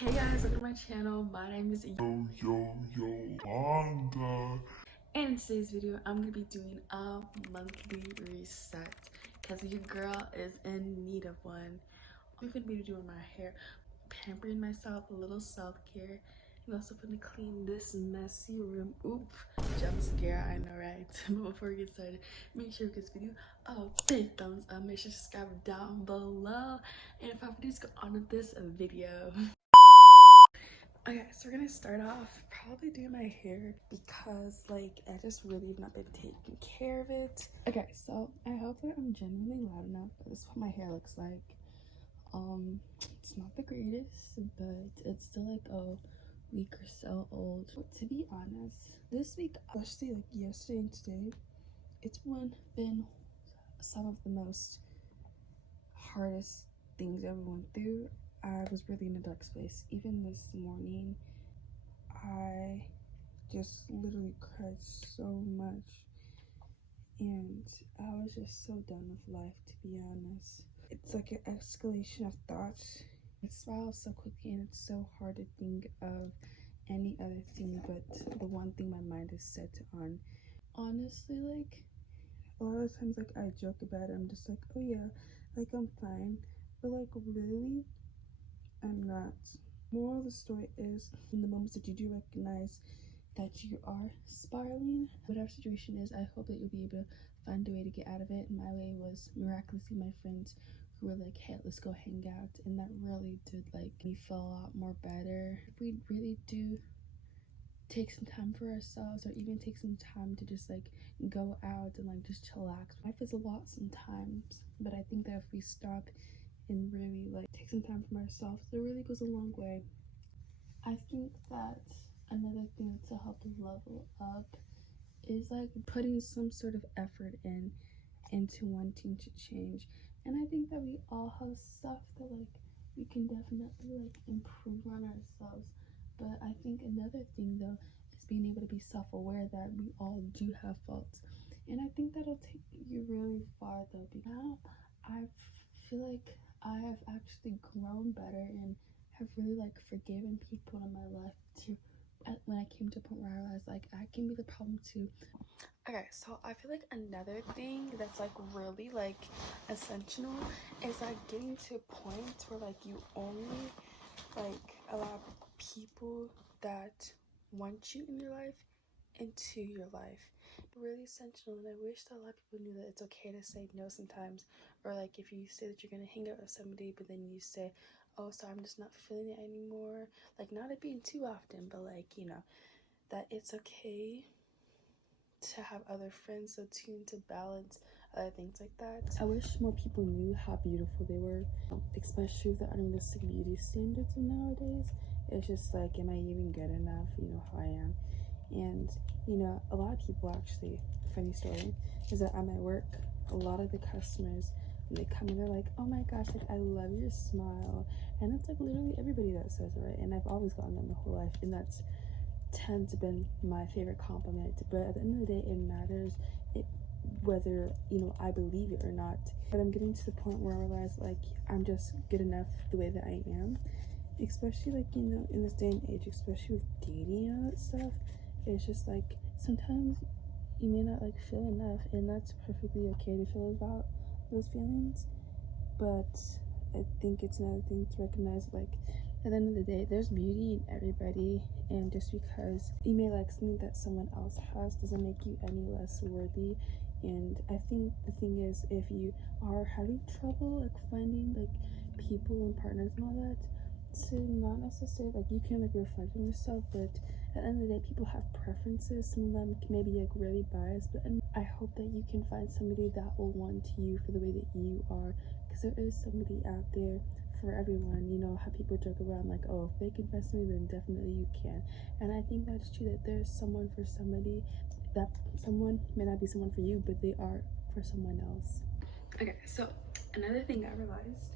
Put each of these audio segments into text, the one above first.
Hey guys, welcome to my channel. My name is Yolanda. And in today's video, I'm gonna be doing a monthly reset because your girl is in need of one. I'm gonna be doing my hair, pampering myself, a little self-care. I'm also gonna clean this messy room. Oop, jump scare, I know, right? But before we get started, make sure you give this video a big thumbs up. Make sure to subscribe down below. And if I would just go on with this video. Okay, so we're gonna start off probably doing my hair because like I just really have not been taking care of it. Okay, so I hope that I'm genuinely loud enough. This is what my hair looks like. It's not the greatest, but it's still like a week or so old. But to be honest, this week, especially like yesterday and today, it's been some of the most hardest things I ever went through. I was really in a dark space. Even this morning, I just literally cried so much. And I was just so done with life, to be honest. It's like an escalation of thoughts. It spirals so quickly and it's so hard to think of any other thing but the one thing my mind is set on. Honestly, like, a lot of times, like, I joke about it. I'm just like, oh yeah, like, I'm fine. But, like, really, I'm not. Moral of the story is, in the moments that you do recognize that you are spiraling, whatever situation is, I hope that you'll be able to find a way to get out of it. My way was miraculously my friends who were like, hey, let's go hang out, and that really did like me feel a lot more better. If we really do take some time for ourselves, or even take some time to just like go out and like just chillax. Life is a lot sometimes, but I think that if we stop and really like take some time from ourselves, it really goes a long way. I think that another thing to help level up is like putting some sort of effort into wanting to change. And I think that we all have stuff that like we can definitely like improve on ourselves. But I think another thing though is being able to be self-aware that we all do have faults. And I think that'll take you really far though, because now I feel like I have actually grown better and have really like forgiven people in my life too. When I came to a point where I realized like I can be the problem too. Okay, so I feel like another thing that's like really like essential is like getting to a point where like you only like allow people that want you in your life into your life. Really essential, and I wish that a lot of people knew that it's okay to say no sometimes. Or like if you say that you're gonna hang out with somebody but then you say, oh sorry, I'm just not feeling it anymore, like not it being too often, but like, you know, that it's okay to have other friends, so tune to balance other things like that. I wish more people knew how beautiful they were, especially the unrealistic beauty standards of nowadays. It's just like, am I even good enough? You know how I am. And you know, a lot of people actually, funny story is that at my work, a lot of the customers, when they come in, they're like, oh my gosh, like I love your smile. And it's like literally everybody that says it, right? And I've always gotten that my whole life, and that's tends to been my favorite compliment. But at the end of the day, it matters whether, you know, I believe it or not. But I'm getting to the point where I realize like I'm just good enough the way that I am, especially like, you know, in this day and age, especially with dating and all that stuff. It's just like sometimes you may not like feel enough, and that's perfectly okay to feel about those feelings. But I think it's another thing to recognize, like, at the end of the day, there's beauty in everybody, and just because you may like something that someone else has doesn't make you any less worthy. And I think the thing is, if you are having trouble like finding like people and partners and all that, to not necessarily like, you can like reflect on yourself, but at the end of the day, people have preferences. Some of them can maybe like really biased, but I hope that you can find somebody that will want you for the way that you are, because there is somebody out there for everyone. You know how people joke around like, oh, if they can find somebody, then definitely you can. And I think that's true, that there's someone for somebody. That someone may not be someone for you, but they are for someone else. Okay, so another thing I realized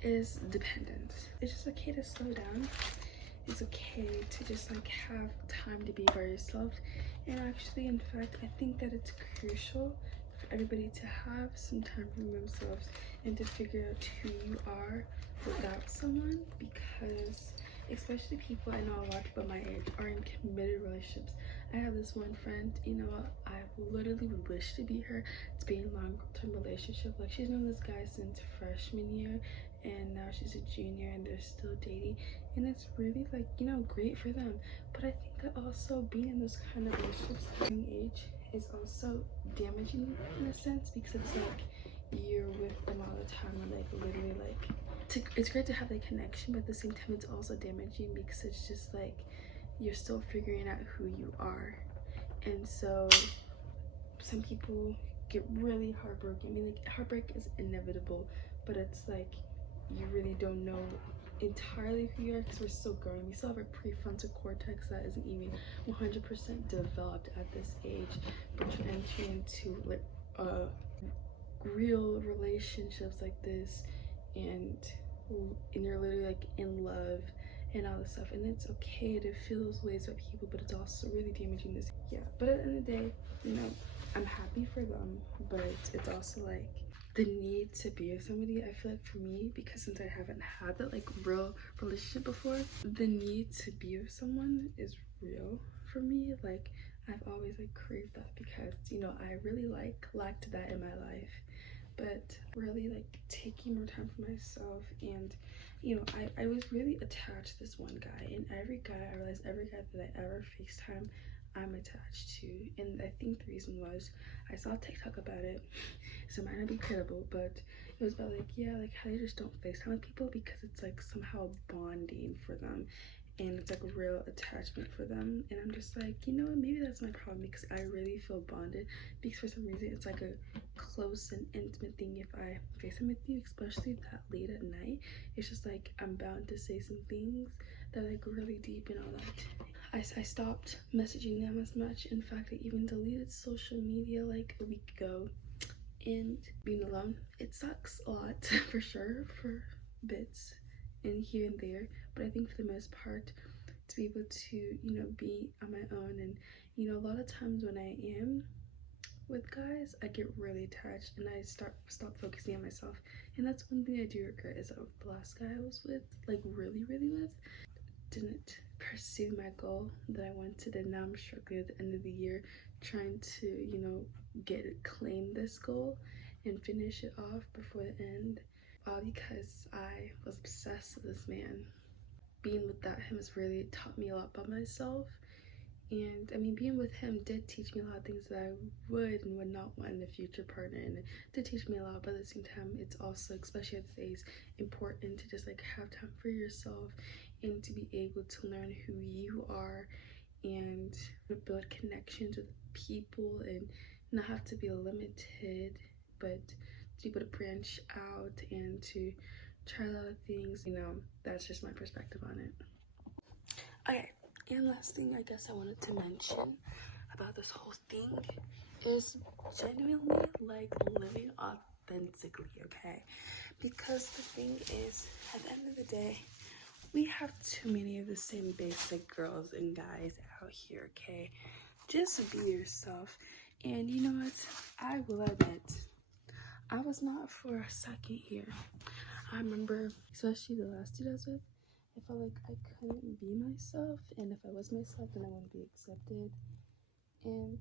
is dependence. It's just okay to slow down. It's okay to just like have time to be by yourself. And actually, in fact, I think that it's crucial for everybody to have some time for themselves and to figure out who you are without someone, because especially people, I know a lot of people my age are in committed relationships. I have this one friend, you know, I literally would wish to be her, to be in a long-term relationship. Like, she's known this guy since freshman year, and now she's a junior and they're still dating, and it's really, like, you know, great for them. But I think that also being in those kind of relationships at a young age is also damaging in a sense, because it's like you're with them all the time and like literally like it's great to have that connection, but at the same time it's also damaging because it's just like you're still figuring out who you are. And so some people get really heartbroken. I mean, like, heartbreak is inevitable, but it's like you really don't know entirely who you are because we're still growing. We still have a prefrontal cortex that isn't even 100% developed at this age, but you're entering into like real relationships like this, and you're literally like in love and all this stuff, and it's okay to feel those ways about people, but it's also really damaging this. Yeah, but at the end of the day, you know, I'm happy for them, but it's also like the need to be with somebody. I feel like for me, because since I haven't had that like real relationship before, the need to be with someone is real for me. Like, I've always like craved that because, you know, I really lacked that in my life. But really like taking more time for myself, and you know, I was really attached to this one guy, and every guy I realized, every guy that I ever FaceTime, I'm attached to. And I think the reason was I saw a TikTok about it, so it might not be credible, but it was about like, yeah, like how you just don't FaceTime with people because it's like somehow bonding for them, and it's like a real attachment for them. And I'm just like, you know what, maybe that's my problem, because I really feel bonded, because for some reason it's like a close and intimate thing. If I FaceTime with you, especially that late at night, it's just like I'm bound to say some things that are like really deep and all that. I stopped messaging them as much. In fact, I even deleted social media like a week ago. And being alone, it sucks a lot for sure, for bits and here and there, but I think for the most part, to be able to, you know, be on my own. And you know, a lot of times when I am with guys, I get really attached and I stop focusing on myself. And that's one thing I do regret, is that the last guy I was with, like really with, didn't pursue my goal that I wanted, and now I'm struggling at the end of the year trying to, you know, claim this goal and finish it off before the end, all because I was obsessed with this man. Being without him has really taught me a lot about myself. And I mean, being with him did teach me a lot of things that I would and would not want in a future partner, and it did teach me a lot. But at the same time, it's also, especially at this age, important to just like have time for yourself and to be able to learn who you are and to build connections with people and not have to be limited, but to be able to branch out and to try a lot of things. You know, that's just my perspective on it. Okay, and last thing I guess I wanted to mention about this whole thing is genuinely like living authentically, okay? Because the thing is, at the end of the day, we have too many of the same basic girls and guys out here, okay? Just be yourself. And you know what? I will admit, I was not for a second here. I remember, especially the last dude I was with, I felt like I couldn't be myself, and if I was myself, then I wouldn't be accepted. And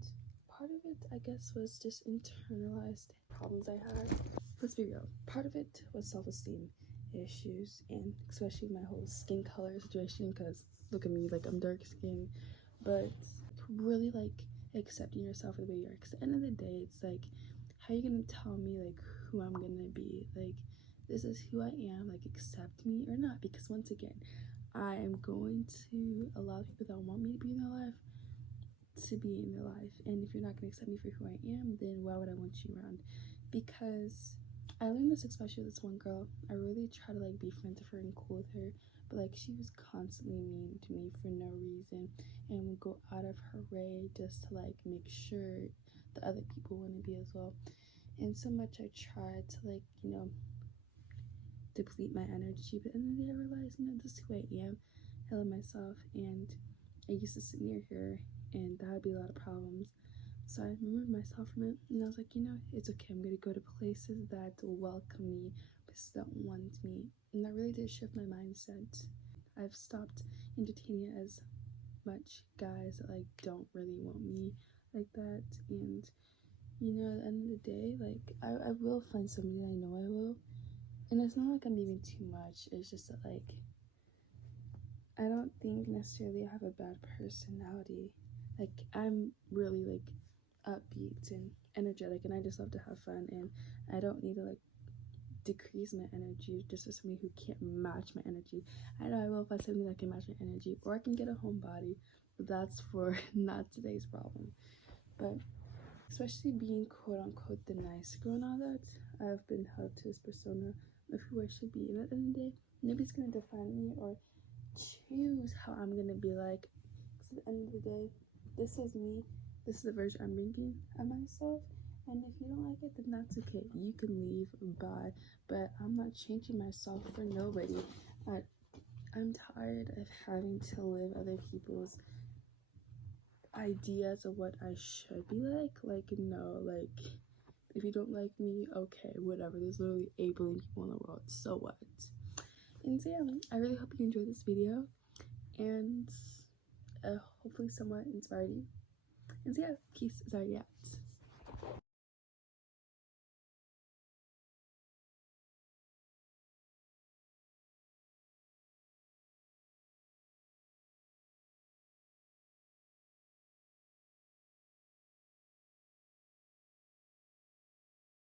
part of it, I guess, was just internalized problems I had. Let's be real. Part of it was self-esteem issues, and especially my whole skin color situation, because look at me, like I'm dark skinned. But really like accepting yourself the way you are, because at the end of the day, it's like, how are you gonna tell me like who I'm gonna be? Like, this is who I am, like accept me or not? Because once again, I am going to allow people that want me to be in their life to be in their life, and if you're not going to accept me for who I am, then why would I want you around? Because I learned this, especially with this one girl. I really try to like be friends with her and cool with her, but like she was constantly mean to me for no reason, and would go out of her way just to like make sure the other people wouldn't be as well. And so much I tried to like, you know, deplete my energy, but then I realized, you know, this is who I am. I love myself, and I used to sit near her, and that would be a lot of problems. So I removed myself from it, and I was like, you know, it's okay. I'm gonna go to places that will welcome me, places that want me, and that really did shift my mindset. I've stopped entertaining as much guys that like don't really want me like that. And you know, at the end of the day, like I will find somebody I know I will. And it's not like I'm leaving too much, it's just that like I don't think necessarily I have a bad personality. Like I'm really like upbeat and energetic, and I just love to have fun, and I don't need to like decrease my energy just for somebody who can't match my energy. I know I will find somebody that can match my energy, or I can get a homebody, but that's for not today's problem. But especially being quote unquote the nice girl and all that, I've been held to this persona of who I should be, and at the end of the day, nobody's gonna define me or choose how I'm gonna be like. Because at the end of the day, this is me. This is the version I'm bringing of myself. And if you don't like it, then that's okay. You can leave, bye. But I'm not changing myself for nobody. I'm tired of having to live other people's ideas of what I should be like. Like, no, like, if you don't like me, okay, whatever. There's literally 8 billion people in the world, so what? And so yeah, I really hope you enjoyed this video, and hopefully somewhat inspired you. And so yeah, peace is already out.